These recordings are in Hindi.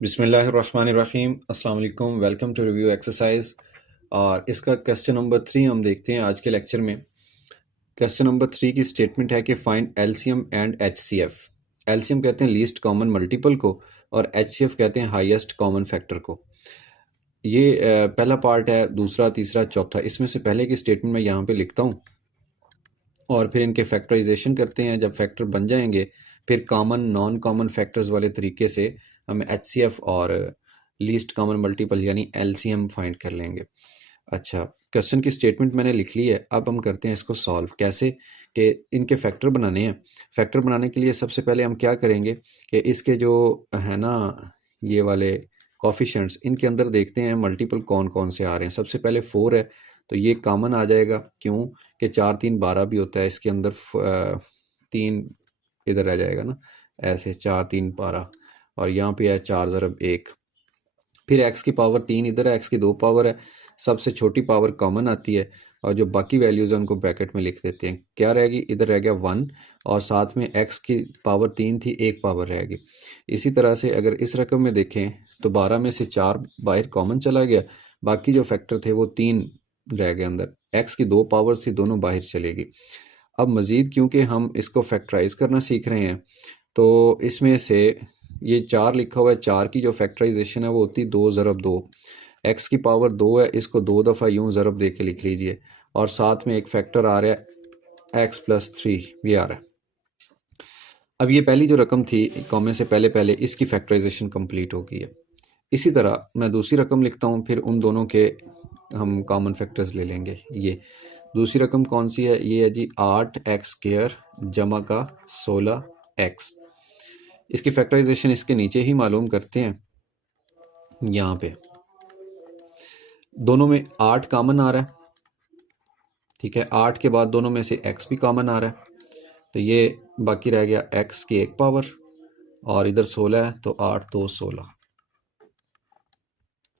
बिस्मिल्लाहिर्रहमानिर्रहीम। अस्सलाम वालेकुम। Welcome to review exercise. और इसका क्वेश्चन नंबर 3 हम देखते हैं आज के लेक्चर में। क्वेश्चन नंबर 3 की स्टेटमेंट है कि find LCM and HCF. LCM कहते हैं लीस्ट कॉमन मल्टीपल को और एचसीएफ कहते हैं हाईएस्ट कॉमन फैक्टर को। ये पहला पार्ट है, दूसरा, तीसरा, चौथा। इसमें से पहले की स्टेटमेंट मैं यहाँ पे लिखता हूँ और फिर इनके फैक्टराइजेशन करते हैं। जब फैक्टर बन जाएंगे फिर कॉमन नॉन कॉमन फैक्टर्स वाले तरीके से हम एचसीएफ और लीस्ट कॉमन मल्टीपल यानी एलसीएम फाइंड कर लेंगे। अच्छा, क्वेश्चन की स्टेटमेंट मैंने लिख ली है। अब हम करते हैं इसको सॉल्व। कैसे कि इनके फैक्टर बनाने हैं। फैक्टर बनाने के लिए सबसे पहले हम क्या करेंगे कि इसके जो है ना ये वाले कॉफिशेंट्स, इनके अंदर देखते हैं मल्टीपल कौन कौन से आ रहे हैं। सबसे पहले 4 है तो ये कॉमन आ जाएगा। क्यों कि 4 3 12 भी होता है इसके अंदर। 3 इधर रह जाएगा ना, ऐसे 4 3 12। और यहाँ पे है 4 ज़रब 1। फिर x की पावर 3 इधर है, x की 2 पावर है। सबसे छोटी पावर कॉमन आती है और जो बाकी वैल्यूज़ हैं उनको ब्रैकेट में लिख देते हैं। क्या रहेगी, इधर रह गया 1 और साथ में x की पावर 3 थी, 1 पावर रहेगी। इसी तरह से अगर इस रकम में देखें तो 12 में से 4 बाहर कॉमन चला गया, बाकी जो फैक्टर थे वो 3 रह गए अंदर। x की 2 पावर थी, दोनों बाहर चलेगी। अब मज़ीद क्योंकि हम इसको फैक्टराइज करना सीख रहे हैं तो इसमें से ये 4 लिखा हुआ है, 4 की जो फैक्टराइजेशन है वो होती है 2 ज़रब 2। x की पावर 2 है, इसको 2 दफ़ा यूं ज़रब दे के लिख लीजिए और साथ में एक फैक्टर आ रहा है x प्लस 3 भी आ रहा है। अब ये पहली जो रकम थी कॉमन से पहले पहले, इसकी फैक्टराइजेशन कंप्लीट हो गई है। इसी तरह मैं दूसरी रकम लिखता हूँ, फिर उन दोनों के हम कॉमन फैक्टर्स ले लेंगे। ये दूसरी रकम कौन सी है, ये है जी 8x² जमा का 16x। इसकी फैक्टराइजेशन इसके नीचे ही मालूम करते हैं। यहाँ पे दोनों में 8 कॉमन आ रहा है, ठीक है। 8 के बाद दोनों में से x भी कॉमन आ रहा है तो ये बाकी रह गया x की 1 पावर और इधर 16 है तो 8 2 16।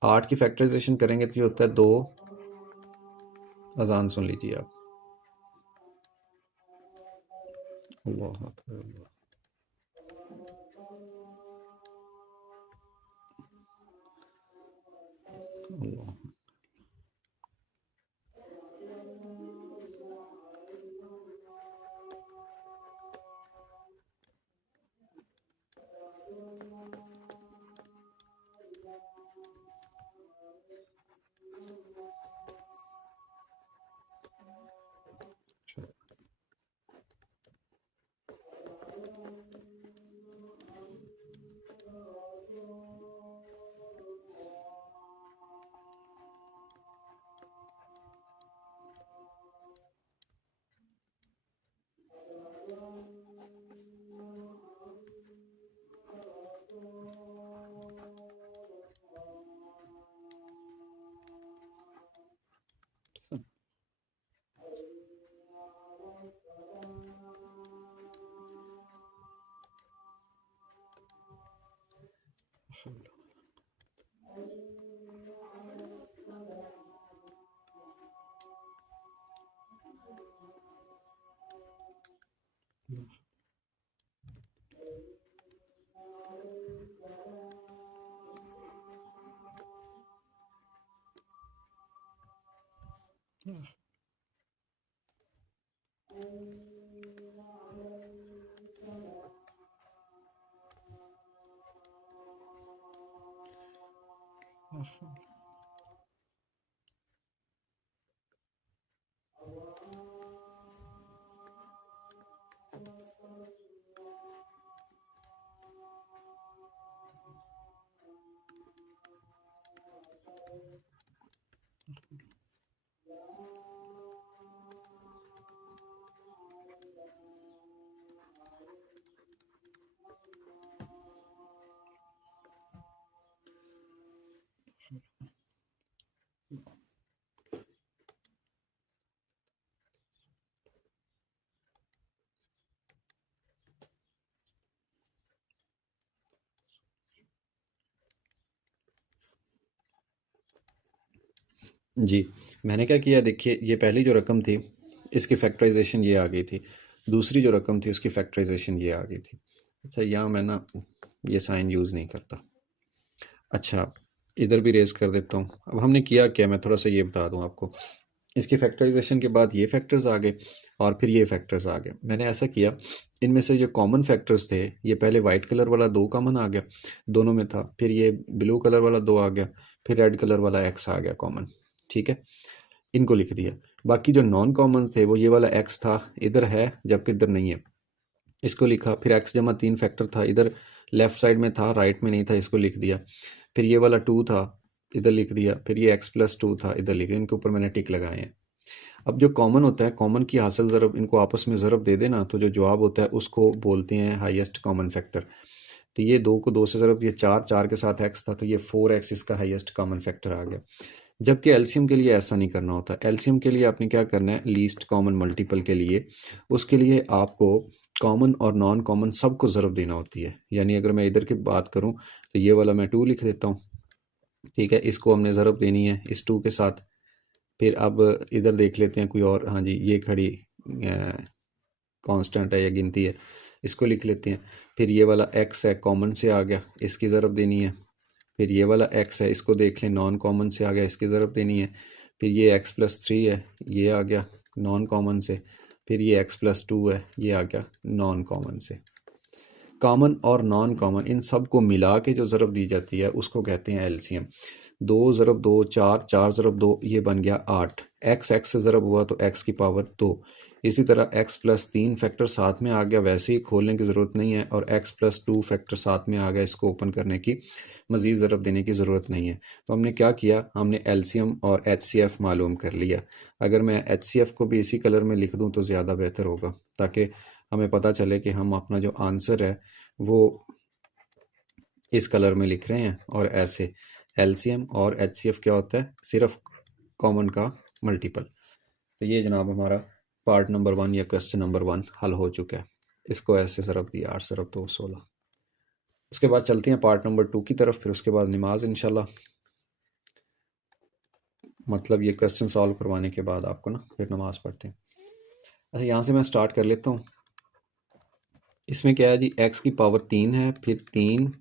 8 की फैक्टराइजेशन करेंगे तो ये होता है 2। अजान सुन लीजिए आप। अल्लाह अकबर, अल्लाह। जी, मैंने क्या किया, देखिए ये पहली जो रकम थी इसकी फैक्टराइजेशन ये आ गई थी, दूसरी जो रकम थी उसकी फैक्टराइजेशन ये आ गई थी। अच्छा, यहाँ मैं ना ये साइन यूज़ नहीं करता। अच्छा, इधर भी रेज़ कर देता हूँ। अब हमने किया क्या, मैं थोड़ा-सा ये बता दूँ आपको। इसकी फैक्टराइज़ेशन के बाद ये फैक्टर्स आ गए और फिर ये फैक्टर्स आ गए। मैंने ऐसा किया, इनमें से जो कॉमन फैक्टर्स थे, ये पहले वाइट कलर वाला 2 कॉमन आ गया, दोनों में था। फिर ये ब्लू कलर वाला 2 आ गया, फिर रेड कलर वाला x आ गया कॉमन, ठीक है? इनको लिख दिया। बाकी जो नॉन कॉमन थे वो ये वाला x था, इधर है जबकि इधर नहीं है। इसको लिखा, फिर x जमा 3 फैक्टर था, इधर लेफ्ट साइड में था, राइट में नहीं था, इसको लिख दिया। फिर ये वाला 2 था, इधर लिख दिया। फिर ये x प्लस 2 था, इधर लिख दिया। इनके ऊपर मैंने टिक लगाए हैं। अब जो कॉमन होता है, कॉमन की हासिल ज़रब, इनको आपस में ज़रब दे देना तो जो जवाब होता है उसको बोलते हैं हाईएस्ट कॉमन फैक्टर। तो ये 2 को 2 से ज़रब, ये 4, 4 के साथ x था तो ये 4x इसका हाईएस्ट कॉमन फैक्टर आ गया। जबकि एलसीएम के लिए ऐसा नहीं करना होता। एलसीएम के लिए आपने क्या करना है, लीस्ट कॉमन मल्टीपल के लिए, उसके लिए आपको कॉमन और नॉन कॉमन सबको ज़रब देना होती है। यानी अगर मैं इधर की बात करूं तो ये वाला मैं 2 लिख देता हूँ, ठीक है? इसको हमने ज़रब देनी है इस 2 के साथ। फिर अब इधर देख लेते हैं कोई और। हाँ जी, ये खड़ी कांस्टेंट है या गिनती है, इसको लिख लेते हैं। फिर ये वाला x है, कॉमन से आ गया, इसकी ज़रब देनी है। फिर ये वाला x है, इसको देख लें, नॉन कॉमन से आ गया, इसकी ज़रब देनी है। फिर ये x प्लस 3 है, ये आ गया नॉन कॉमन से। फिर ये x प्लस 2 है, ये आ गया नॉन कॉमन से। कॉमन और नॉन कॉमन इन सब को मिला के जो ज़रब दी जाती है उसको कहते हैं एलसीएम। 2 ज़रब 2 4, 4 ज़रब 2 ये बन गया 8। x x से ज़रब हुआ तो x की पावर 2। इसी तरह x प्लस 3 फैक्टर साथ में आ गया, वैसे ही खोलने की ज़रूरत नहीं है। और x प्लस 2 फैक्टर साथ में आ गया, इसको ओपन करने की मज़ीद ज़रब देने की ज़रूरत नहीं है। तो हमने क्या किया, हमने एलसीएम और एचसीएफ मालूम कर लिया। अगर मैं एचसीएफ को भी इसी कलर में लिख दूँ तो ज़्यादा बेहतर होगा, ताकि हमें पता चले कि हम अपना जो आंसर है वो इस कलर में लिख रहे हैं। और ऐसे एलसीएम और एचसीएफ क्या होता है, सिर्फ कॉमन का मल्टीपल। तो ये जनाब हमारा पार्ट नंबर 1 या क्वेश्चन नंबर 1 हल हो चुका है। इसको ऐसे ज़रब दिया, 8 ज़रब 2 16। उसके बाद चलते हैं पार्ट नंबर 2 की तरफ, फिर उसके बाद नमाज इंशाल्लाह। मतलब ये क्वेश्चन सॉल्व करवाने के बाद आपको ना फिर नमाज पढ़ते हैं। अच्छा, यहाँ से मैं स्टार्ट कर लेता हूँ। इसमें क्या है जी, एक्स की पावर 3 है, फिर 3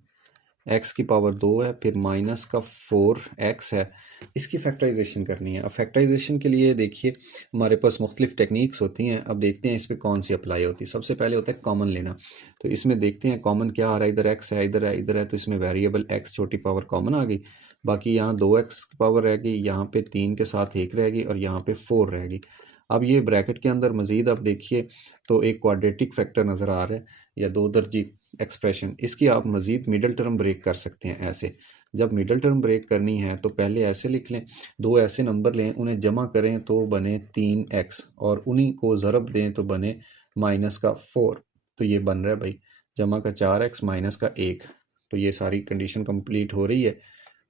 एक्स की पावर 2 है, फिर माइनस का 4 एक्स है। इसकी फैक्टराइजेशन करनी है। अब फैक्टराइजेशन के लिए देखिए हमारे पास मुख्तलिफ टेक्निक्स होती हैं। अब देखते हैं इस पर कौन सी अप्लाई होती है। सबसे पहले होता है कॉमन लेना। तो इसमें देखते हैं कॉमन क्या आ रहा है। इधर एक्स है, इधर है, इधर है, तो इसमें वेरिएबल एक्स छोटी पावर कॉमन आ गई। बाकी यहाँ 2x की पावर रह गई, यहाँ पे 3 के साथ 1 रहेगी और यहाँ पे 4 रहेगी। अब ये ब्रैकेट के अंदर मजीद आप देखिए तो एक क्वाड्रेटिक फैक्टर नज़र आ रहा है या दो दर्जी एक्सप्रेशन। इसकी आप मजीद मिडल टर्म ब्रेक कर सकते हैं ऐसे। जब मिडल टर्म ब्रेक करनी है तो पहले ऐसे लिख लें, दो ऐसे नंबर लें, उन्हें जमा करें तो बने 3x, और उन्हीं को ज़रब दें तो बने माइनस का 4। तो ये बन रहा है भाई जमा का 4x माइनस का 1। तो ये सारी कंडीशन कंप्लीट हो रही है,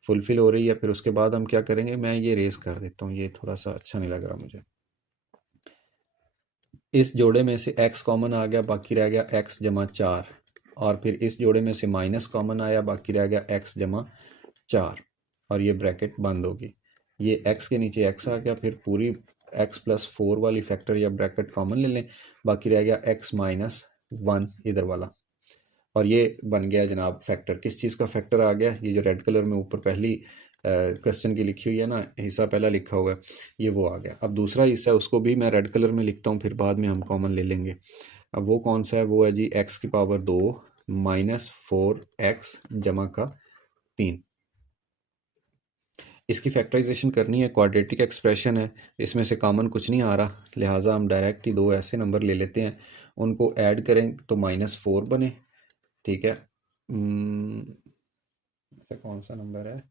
फुलफिल हो रही है। फिर उसके बाद हम क्या करेंगे, मैं ये रेस कर देता हूँ, ये थोड़ा सा अच्छा नहीं लग रहा मुझे। इस जोड़े में से x कॉमन आ गया, बाकी रह गया x जमा 4। और फिर इस जोड़े में से माइनस कॉमन आया, बाकी रह गया x जमा 4। और ये ब्रैकेट बंद होगी। ये x के नीचे x आ गया, फिर पूरी x प्लस 4 वाली फैक्टर या ब्रैकेट कॉमन ले लें, बाकी रह गया x माइनस 1 इधर वाला। और ये बन गया जनाब फैक्टर। किस चीज़ का फैक्टर आ गया, ये जो रेड कलर में ऊपर पहली क्वेश्चन की लिखी हुई है ना, हिस्सा पहला लिखा हुआ है, ये वो आ गया। अब दूसरा हिस्सा उसको भी मैं रेड कलर में लिखता हूँ, फिर बाद में हम कॉमन ले लेंगे। अब वो कौन सा है, वो है जी एक्स की पावर 2 माइनस 4x जमा का 3। इसकी फैक्टराइजेशन करनी है, क्वाड्रेटिक एक्सप्रेशन है, इसमें से कॉमन कुछ नहीं आ रहा, लिहाजा हम डायरेक्ट ही दो ऐसे नंबर ले लेते हैं, उनको ऐड करें तो -4 बने, ठीक है? ऐसा कौन सा नंबर है,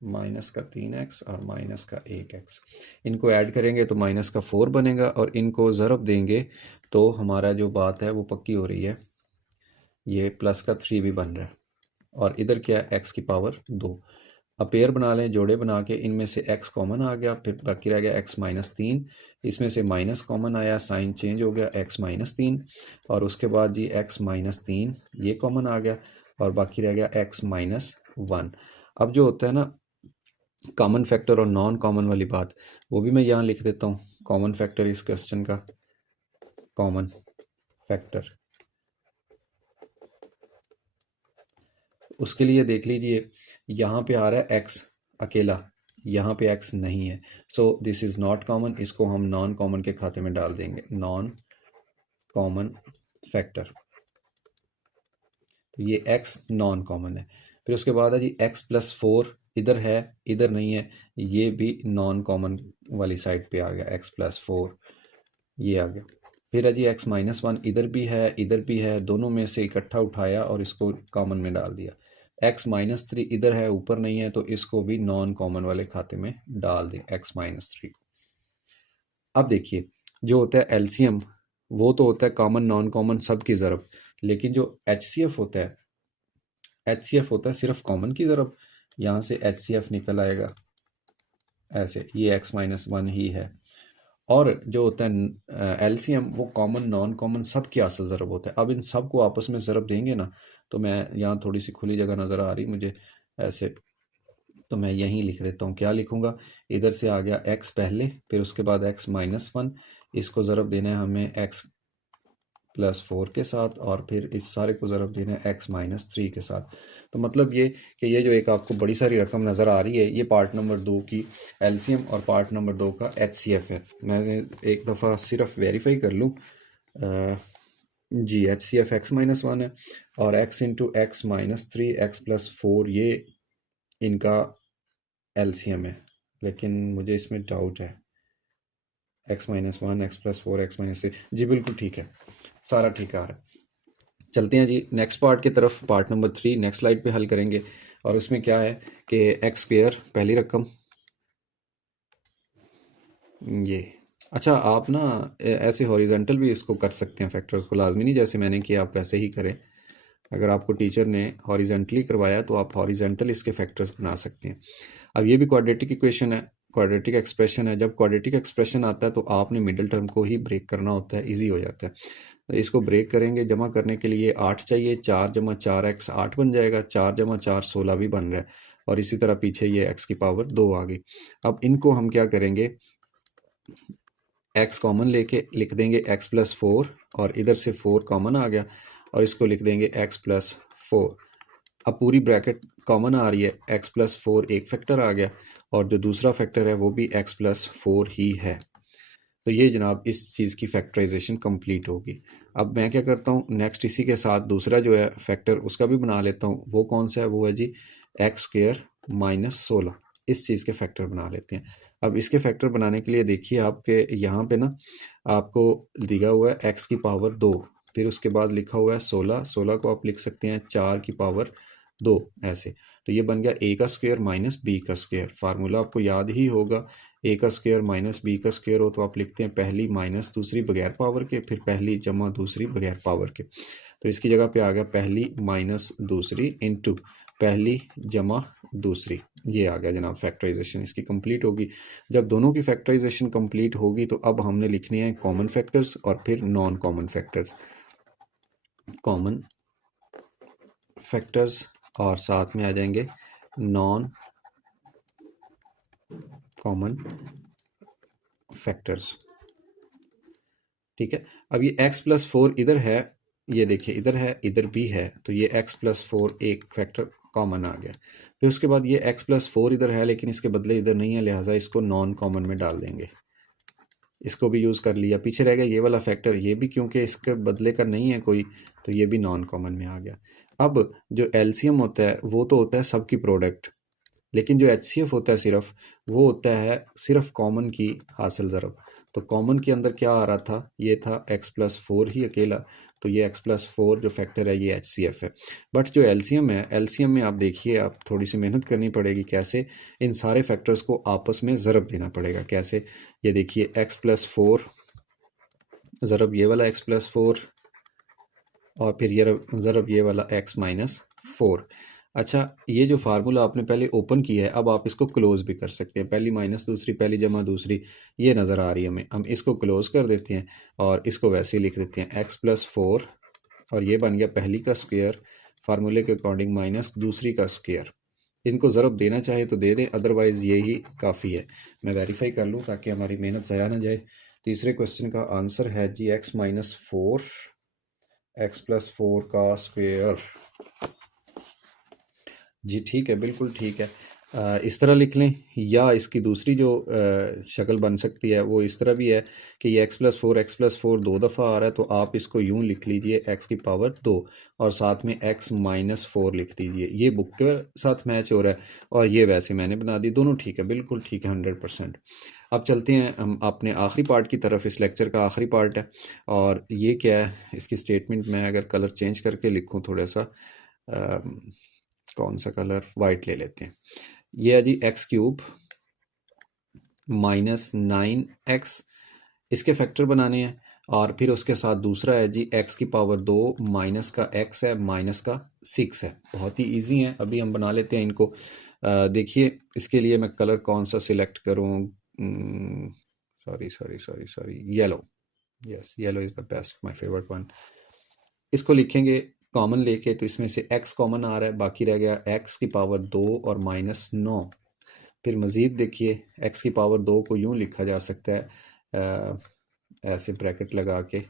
माइनस का 3x और माइनस का 1x। इनको ऐड करेंगे तो माइनस का 4 बनेगा, और इनको ज़रब देंगे तो हमारा जो बात है वो पक्की हो रही है। ये प्लस का 3 भी बन रहा है। और इधर क्या है, x की पावर 2। अब पेयर बना लें, जोड़े बना के, इनमें से x कॉमन आ गया, फिर बाकी रह गया x माइनस 3। इसमें से माइनस कॉमन आया, साइन चेंज हो गया, x माइनस 3। और उसके बाद जी x माइनस 3 ये कॉमन आ गया, और बाकी रह गया x माइनस 1। अब जो होता है ना कॉमन फैक्टर और नॉन कॉमन वाली बात, वो भी मैं यहाँ लिख देता हूँ। कॉमन फैक्टर इस क्वेश्चन का, कॉमन फैक्टर उसके लिए देख लीजिए, यहाँ पे आ रहा है x अकेला, यहाँ पे x नहीं है, so this is not common. इसको हम नॉन कॉमन के खाते में डाल देंगे, नॉन कॉमन फैक्टर। तो ये x नॉन कॉमन है। फिर उसके बाद है जी x+4, इधर है इधर नहीं है, ये भी नॉन कॉमन वाली साइड पे आ गया, x+4 ये आ गया। फिर है जी x-1, इधर भी है, दोनों में से इकट्ठा उठाया और इसको कॉमन में डाल दिया। x-3 इधर है ऊपर नहीं है, तो इसको भी नॉन कॉमन वाले खाते में डाल दें x-3 को। अब देखिए जो होता है एलसीएम वो तो होता है कॉमन नॉन कॉमन सब की ज़रब, लेकिन जो एचसीएफ होता है, एचसीएफ होता है सिर्फ कॉमन की ज़रब। यहाँ से एचसीएफ निकल आएगा ऐसे, ये x-1 ही है। और जो होता है एलसीएम वो कॉमन नॉन कॉमन सब की असल ज़रब होता है। अब इन सब को आपस में ज़रब देंगे ना, तो मैं यहाँ थोड़ी सी खुली जगह नज़र आ रही मुझे ऐसे, तो मैं यहीं लिख देता हूँ। क्या लिखूँगा, इधर से आ गया x पहले, फिर उसके बाद x-1, इसको ज़रब देना है हमें x+4 के साथ, और फिर इस सारे को ज़रब देना है x-3 के साथ। तो मतलब ये कि ये जो एक आपको बड़ी सारी रकम नज़र आ रही है, ये पार्ट नंबर 2 की एलसीएम और पार्ट नंबर 2 का एचसीएफ है। मैं एक दफ़ा सिर्फ वेरीफाई कर लूँ। जी एचसीएफ x-1 है, और x×x-3 x+4 ये इनका एलसीएम है, लेकिन मुझे इसमें डाउट है। x-1 x+4 x-3, जी बिल्कुल ठीक है, सारा ठीक आ रहा है। चलते हैं जी नेक्स्ट पार्ट की तरफ, पार्ट नंबर 3 नेक्स्ट स्लाइड पे हल करेंगे। और उसमें क्या है कि x² पहली रकम ये। अच्छा आप ना ऐसे हॉरिजेंटल भी इसको कर सकते हैं, फैक्टर्स को, लाजमी नहीं जैसे मैंने किया आप वैसे ही करें। अगर आपको टीचर ने हॉरिजेंटली करवाया तो आप हॉरिजेंटल इसके फैक्टर्स बना सकते हैं। अब ये भी क्वाड्रेटिक इक्वेशन है, क्वाड्रेटिक एक्सप्रेशन है। जब क्वाड्रेटिक एक्सप्रेशन आता है तो आपने मिडिल टर्म को ही ब्रेक करना होता है, इजी हो जाता है। तो इसको ब्रेक करेंगे, जमा करने के लिए 8 चाहिए, 4 × 4x 8 बन जाएगा, 4 × 4 16 भी बन रहा है, और इसी तरह पीछे ये x की पावर 2 आ गई। अब इनको हम क्या करेंगे, x कॉमन लेके लिख देंगे x+4, और इधर से 4 कॉमन आ गया, और इसको लिख देंगे x+4। अब पूरी ब्रैकेट कॉमन आ रही है, x+4 एक फैक्टर आ गया, और जो दूसरा फैक्टर है वो भी x+4 ही है। तो ये जनाब इस चीज़ की फैक्टराइजेशन कंप्लीट होगी। अब मैं क्या करता हूँ, नेक्स्ट इसी के साथ दूसरा जो है फैक्टर उसका भी बना लेता हूँ। वो कौन सा है, वो है जी x² - 16, इस चीज़ के फैक्टर बना लेते हैं। अब इसके फैक्टर बनाने के लिए देखिए आपके यहाँ पे ना आपको दिया हुआ है x की पावर 2, फिर उसके बाद लिखा हुआ है 16, 16 को आप लिख सकते हैं 4 की पावर 2 ऐसे। तो ये बन गया a² - b²। फार्मूला आपको याद ही होगा, a² - b² हो तो आप लिखते हैं पहली माइनस दूसरी बगैर पावर के, फिर पहली जमा दूसरी बगैर पावर के। तो इसकी जगह पे आ गया पहली माइनस दूसरी इंटू पहली जमा दूसरी, ये आ गया जनाब फैक्टराइजेशन इसकी कंप्लीट होगी। जब दोनों की फैक्टराइजेशन कंप्लीट होगी तो अब हमने लिखने हैं कॉमन फैक्टर्स और फिर non common factors. Common factors और साथ में आ जाएंगे नॉन कॉमन फैक्टर्स, ठीक है। अब ये x+4 इधर है, ये देखिए इधर है इधर भी है, तो ये x+4 एक फैक्टर कॉमन आ गया। फिर उसके बाद ये x+4 इधर है लेकिन इसके बदले इधर नहीं है, लिहाजा इसको नॉन कॉमन में डाल देंगे। इसको भी यूज़ कर लिया, पीछे रह गया ये वाला फैक्टर, ये भी क्योंकि इसके बदले का नहीं है कोई, तो ये भी नॉन कॉमन में आ गया। अब जो एलसीएम होता है वो तो होता है सबकी प्रोडक्ट, लेकिन जो एचसीएफ होता है सिर्फ, वो होता है सिर्फ कॉमन की हासिल ज़रब। तो कॉमन के अंदर क्या आ रहा था, ये था x+4 ही अकेला, तो ये x+4 जो फैक्टर है ये एचसीएफ है। बट जो एलसीएम है, एलसीएम में आप देखिए आप थोड़ी सी मेहनत करनी पड़ेगी, कैसे इन सारे फैक्टर्स को आपस में ज़रब देना पड़ेगा। कैसे, ये देखिए x+4 ज़रब ये वाला x+4, और फिर ये ज़रब ये वाला x-4। अच्छा ये जो फार्मूला आपने पहले ओपन किया है, अब आप इसको क्लोज़ भी कर सकते हैं। पहली माइनस दूसरी, पहली जमा दूसरी, ये नज़र आ रही है हमें, हम इसको क्लोज़ कर देते हैं और इसको वैसे ही लिख देते हैं x+4, और ये बन गया पहली का स्क्वायर फार्मूले के अकॉर्डिंग माइनस दूसरी का स्क्वायर। इनको ज़रब देना चाहे तो दे दें, अदरवाइज़ ये ही काफ़ी है। मैं वेरीफाई कर लूँ ताकि हमारी मेहनत ज़ाया ना जाए। तीसरे क्वेश्चन का आंसर है जी x-4 का स्क्वायर। जी ठीक है, बिल्कुल ठीक है। इस तरह लिख लें, या इसकी दूसरी जो शक्ल बन सकती है वो इस तरह भी है कि ये x+4 दो दफ़ा आ रहा है, तो आप इसको यूं लिख लीजिए x की पावर 2 और साथ में x-4 लिख दीजिए। ये बुक के साथ मैच हो रहा है और ये वैसे मैंने बना दी, दोनों ठीक है, बिल्कुल ठीक है, 100%। अब चलते हैं हम अपने आखिरी पार्ट की तरफ। इस लेक्चर का आखिरी पार्ट है और ये क्या है, इसकी स्टेटमेंट मैं अगर कलर चेंज करके लिखूं थोड़ा सा, अम, कौन सा कलर, वाइट ले लेते हैं। ये है जी x³ -9x, इसके फैक्टर बनाने हैं। और फिर उसके साथ दूसरा है जी x की पावर 2 माइनस का x है माइनस का 6 है। बहुत ही इजी है, अभी हम बना लेते हैं इनको। देखिए इसके लिए मैं कलर कौन सा सिलेक्ट करूं, sorry sorry sorry sorry, yellow. Yes, yellow is the best, my favourite one. इसको लिखेंगे कॉमन लेके, तो इसमें से x कॉमन आ रहा है, बाकी रह गया x की पावर 2 और -9। फिर मज़ीद देखिए, x की पावर 2 को यूं लिखा जा सकता है, ऐसे ब्रैकेट लगा के,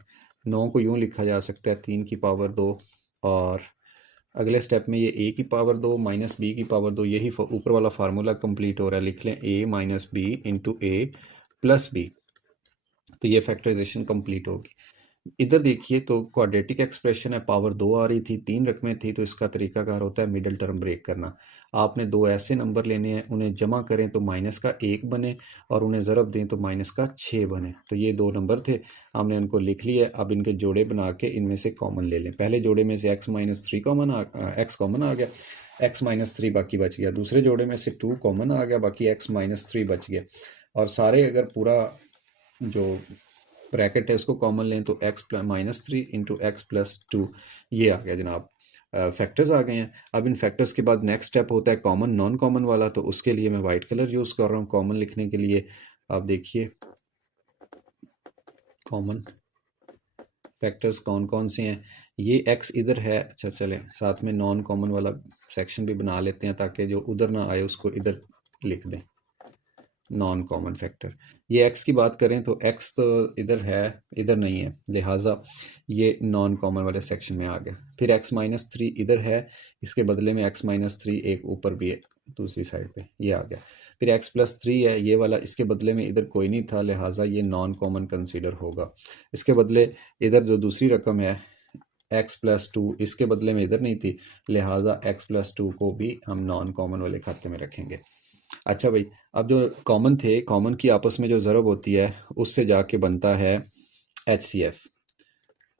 9 को यूं लिखा जा सकता है 3 की पावर 2। और अगले स्टेप में ये a की पावर 2 माइनस b की पावर 2, यही ऊपर वाला फार्मूला कंप्लीट हो रहा है। लिख लें a minus B into A plus B, तो ये फैक्टराइजेशन कंप्लीट होगी। इधर देखिए तो क्वाड्रेटिक एक्सप्रेशन है, पावर 2 आ रही थी, 3 रकमें थी, तो इसका तरीकाकार होता है मिडिल टर्म ब्रेक करना। आपने दो ऐसे नंबर लेने हैं, उन्हें जमा करें तो माइनस का 1 बने और उन्हें ज़रब दें तो माइनस का 6 बने। तो ये दो नंबर थे, हमने उनको लिख लिया। अब इनके जोड़े बना के इनमें से कॉमन ले लें। पहले जोड़े में से x-3 x कॉमन आ गया, x-3 बाकी बच गया। दूसरे जोड़े में से 2 कॉमन आ गया, बाकी x-3 बच गया। और सारे अगर पूरा जो ब्रैकेट है उसको कॉमन लें तो x-3 इंटू x+2, ये आ गया जनाब। फैक्टर्स आ गए हैं। अब इन फैक्टर्स के बाद नेक्स्ट स्टेप होता है कॉमन नॉन कॉमन वाला, तो उसके लिए मैं वाइट कलर यूज़ कर रहा हूँ कॉमन लिखने के लिए। आप देखिए कॉमन फैक्टर्स कौन कौन से हैं। ये x इधर है, अच्छा चलें साथ में नॉन कॉमन वाला सेक्शन भी बना लेते हैं ताकि जो उधर ना आए उसको इधर लिख दें, नॉन कॉमन फैक्टर। ये x की बात करें तो x तो इधर है, इधर नहीं है, लिहाजा ये नॉन कॉमन वाले सेक्शन में आ गया। फिर x-3 इधर है, इसके बदले में x-3 एक ऊपर भी है दूसरी साइड पे, ये आ गया। फिर x+3 है ये वाला, इसके बदले में इधर कोई नहीं था, लिहाजा ये नॉन कॉमन कंसीडर होगा। इसके बदले इधर जो दूसरी रकम है x+2, इसके बदले में इधर नहीं थी, लिहाजा x+2 को भी हम नॉन कॉमन वाले खाते में रखेंगे। अच्छा भाई, अब जो कॉमन थे, कॉमन की आपस में जो ज़रब होती है उससे जाके बनता है HCF।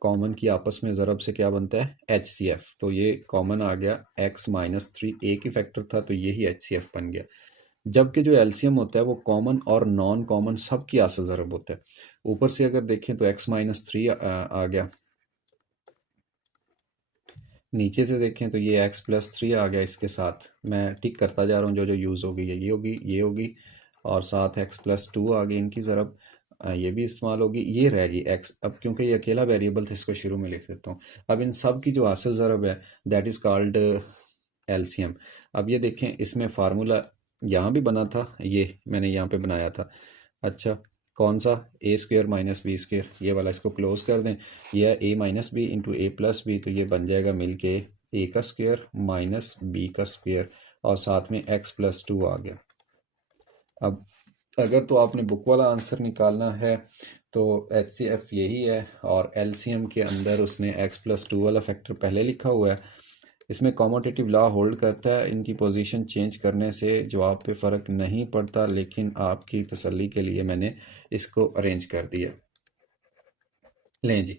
कॉमन की आपस में ज़रब से क्या बनता है, HCF। तो ये कॉमन आ गया x-3, एक ही फैक्टर था तो यही HCF बन गया। जबकि जो एलसीएम होता है वो कॉमन और नॉन कॉमन सब की असल ज़रब होता है। ऊपर से अगर देखें तो x-3 आ गया, नीचे से देखें तो ये x+3 आ गया। इसके साथ मैं टिक करता जा रहा हूँ, जो जो यूज़ होगी ये होगी, ये होगी, और साथ x+2 आ गई इनकी ज़रब, ये भी इस्तेमाल होगी, ये रहेगी x। अब क्योंकि ये अकेला वेरिएबल था इसको शुरू में लिख देता हूँ। अब इन सब की जो असल ज़रब है दैट इज़ कॉल्ड एलसीएम। अब ये देखें इसमें फार्मूला यहाँ भी बना था, ये मैंने यहाँ पे बनाया था। अच्छा, कौन सा, a² माइनस b², ये वाला इसको क्लोज कर दें। यह a minus B into A plus B, तो ये बन जाएगा मिलके a का स्क्वायर माइनस b का स्क्वायर, और साथ में x+2 आ गया। अब अगर तो आपने बुक वाला आंसर निकालना है तो HCF यही है, और LCM के अंदर उसने x+2 वाला फैक्टर पहले लिखा हुआ है। इसमें कॉमोटेटिव लॉ होल्ड करता है, इनकी पोजीशन चेंज करने से जवाब पे फ़र्क नहीं पड़ता, लेकिन आपकी तसल्ली के लिए मैंने इसको अरेंज कर दिया। लें जी,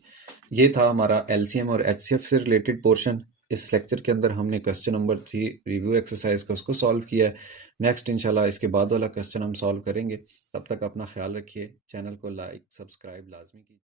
ये था हमारा LCM और HCF से रिलेटेड पोर्शन। इस लेक्चर के अंदर हमने क्वेश्चन नंबर 3 रिव्यू एक्सरसाइज का उसको सॉल्व किया है। नेक्स्ट इंशाल्लाह इसके बाद वाला क्वेश्चन हम सॉल्व करेंगे। तब तक अपना ख्याल रखिए, चैनल को लाइक सब्सक्राइब लाजमी कीजिए।